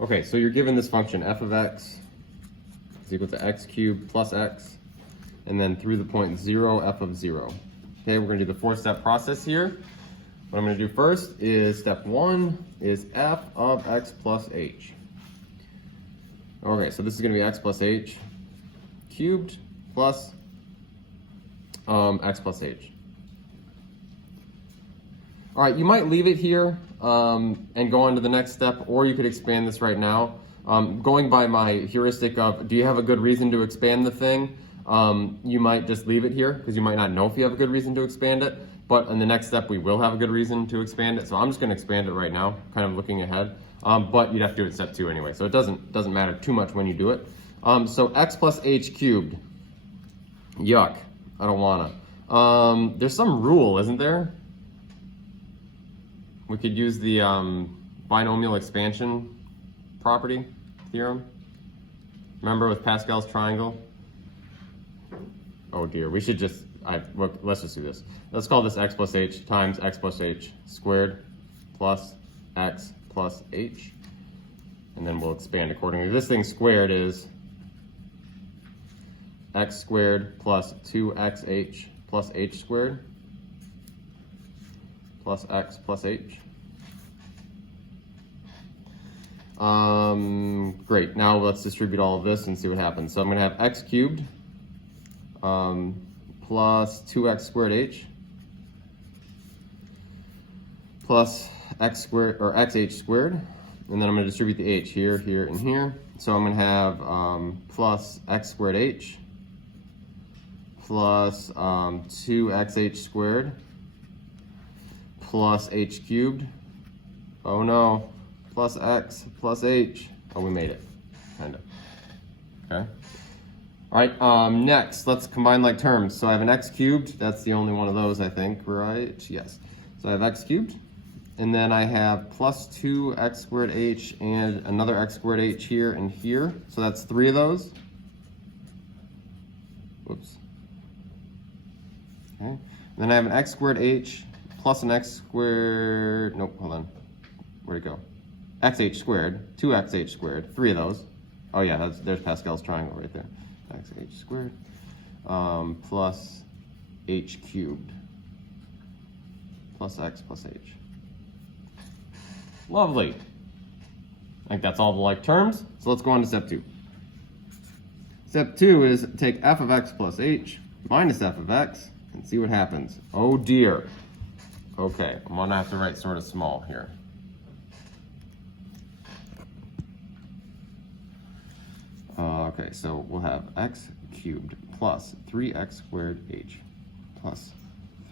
Okay, so you're given this function f of x is equal to x cubed plus x, and then through the point 0, f of 0. Okay, we're going to do the 4-step process here. What I'm going to do first is step 1 is f of x plus h. Okay, so this is going to be x plus h cubed plus x plus h. All right, you might leave it here and go on to the next step, or you could expand this right now. Going by my heuristic of, do you have a good reason to expand the thing? You might just leave it here because you might not know if you have a good reason to expand it. But in the next step, we will have a good reason to expand it. So I'm just going to expand it right now, kind of looking ahead. But you'd have to do it in step 2 anyway, so it doesn't matter too much when you do it. So x plus h cubed. Yuck. I don't wanna. There's some rule, isn't there? We could use the binomial expansion property theorem. Remember with Pascal's triangle? Oh dear, we should just, let's just do this. Let's call this x plus h times x plus h squared plus x plus h. And then we'll expand accordingly. This thing squared is x squared plus 2xh plus h squared plus x plus h. Great, now let's distribute all of this and see what happens. So I'm going to have x cubed plus 2x squared h plus x squared, or xh squared, and then I'm going to distribute the h here, here, and here. So I'm going to have plus x squared h plus 2xh squared plus h cubed. Oh no, plus x plus h. Oh, we made it, kind of. Okay. All right, next, let's combine like terms. So I have an x cubed. That's the only one of those, I think, right? Yes. So I have x cubed. And then I have plus 2x squared h and another x squared h here and here. So that's 3 of those. Whoops. Okay. And then I have an x squared h plus an x squared, nope, hold on. Where'd it go? xh squared, 2xh squared, 3 of those. Oh yeah, there's Pascal's triangle right there. Xh squared plus h cubed plus x plus h. Lovely. I think that's all the like terms. So let's go on to step 2. Step 2 is take f of x plus h minus f of x and see what happens. Oh dear. Okay, I'm gonna have to write sort of small here. Okay, so we'll have x cubed plus 3x squared h plus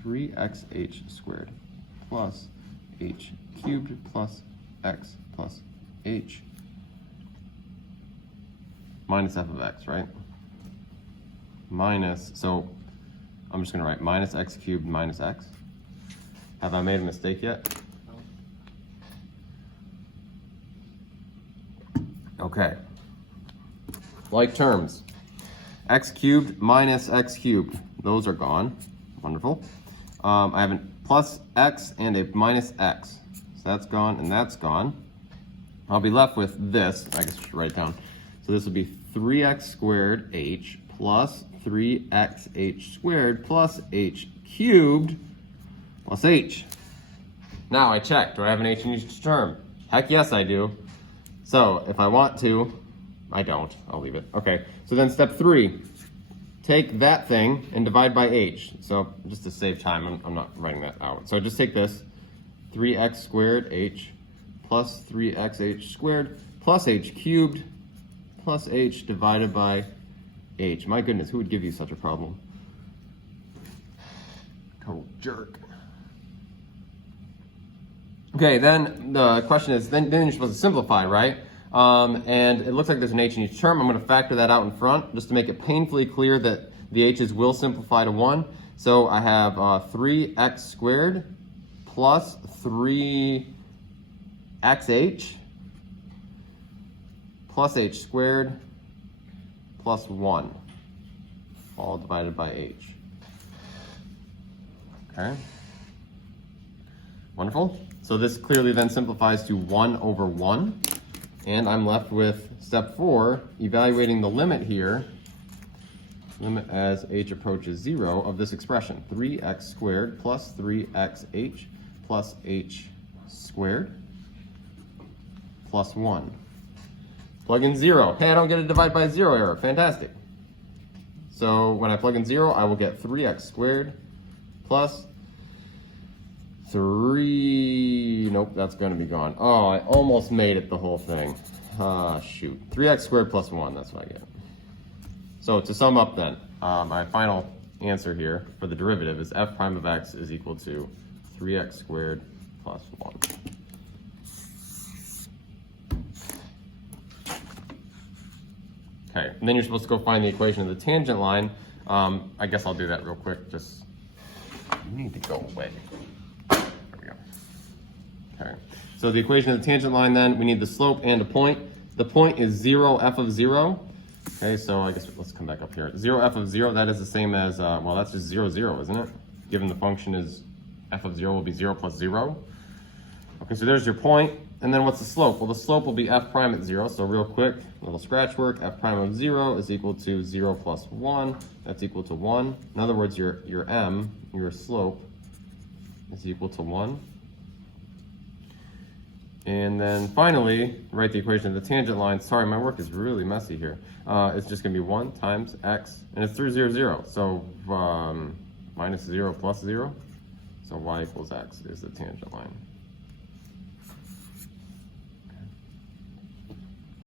3xh squared plus h cubed plus x plus h minus f of x, right? Minus, so I'm just going to write minus x cubed minus x. Have I made a mistake yet? Okay. Like terms. X cubed minus x cubed. Those are gone. Wonderful. I have a plus x and a minus x. So that's gone and that's gone. I'll be left with this. I guess I should write it down. So this will be 3x squared h plus 3xh squared plus h cubed plus h. Now I check. Do I have an h in each term? Heck yes, I do. So if I want to, I don't. I'll leave it. Okay. So then step 3. Take that thing and divide by h. So just to save time, I'm not writing that out. So just take this, 3x squared h plus 3xh squared plus h cubed plus h divided by h. My goodness, who would give you such a problem? Total jerk. Okay, then the question is, then you're supposed to simplify, right? And it looks like there's an h in each term. I'm going to factor that out in front just to make it painfully clear that the h's will simplify to 1. So I have 3x squared plus 3xh plus h squared plus 1, all divided by h. Okay. Wonderful. So this clearly then simplifies to 1 over 1. And I'm left with step 4, evaluating the limit here, limit as h approaches 0 of this expression, 3x squared plus 3xh plus h squared plus 1. Plug in 0. Hey, I don't get a divide by 0 error. Fantastic. So when I plug in 0, I will get 3x squared plus 3, nope, that's going to be gone. Oh, I almost made it the whole thing. Ah, shoot. 3x squared plus 1, that's what I get. So to sum up then, my final answer here for the derivative is f prime of x is equal to 3x squared plus 1. Okay, and then you're supposed to go find the equation of the tangent line. I guess I'll do that real quick. Just, you need to go away. There we go. Okay, so the equation of the tangent line then, we need the slope and a point. The point is 0 f of 0. Okay, so I guess let's come back up here. 0 f of 0, that is the same as, well, that's just 0, 0, isn't it? Given the function is f of 0 will be 0 plus 0. Okay, so there's your point. And then what's the slope? Well, the slope will be f prime at 0. So real quick, little scratch work. F prime of 0 is equal to 0 plus 1. That's equal to 1. In other words, your m, your slope, is equal to 1. And then finally, write the equation of the tangent line. Sorry, my work is really messy here. It's just going to be 1 times x, and it's through 0, 0. So minus 0 plus 0. So y equals x is the tangent line.